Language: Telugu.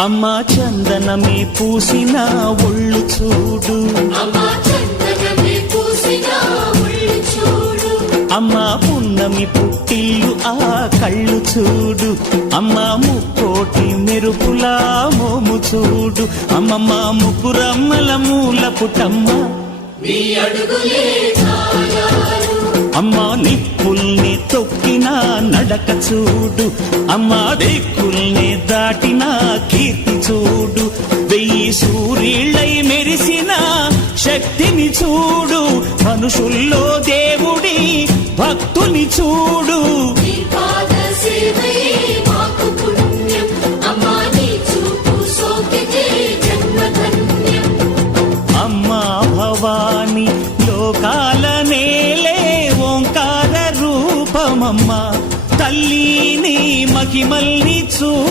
అమ్మా చందనమే పూసిన ఒళ్ళు చూడు, అమ్మా పున్నమి పుట్టిల్లు ఆ కళ్ళు చూడు, అమ్మా ముక్కోటి మెరుపులా మోము చూడు, అమ్మమ్మ ముగ్గురమ్మల మూల పుటమ్మ అమ్మా నిప్పుల్ని తొక్కిన నడక చూడు, అమ్మా దిక్కుల్ని దాటిన కీర్తి చూడు, 1000 సూర్యుళ్ళై మెరిసిన శక్తిని చూడు, మనుషుల్లో దేవుడి భక్తుని చూడు.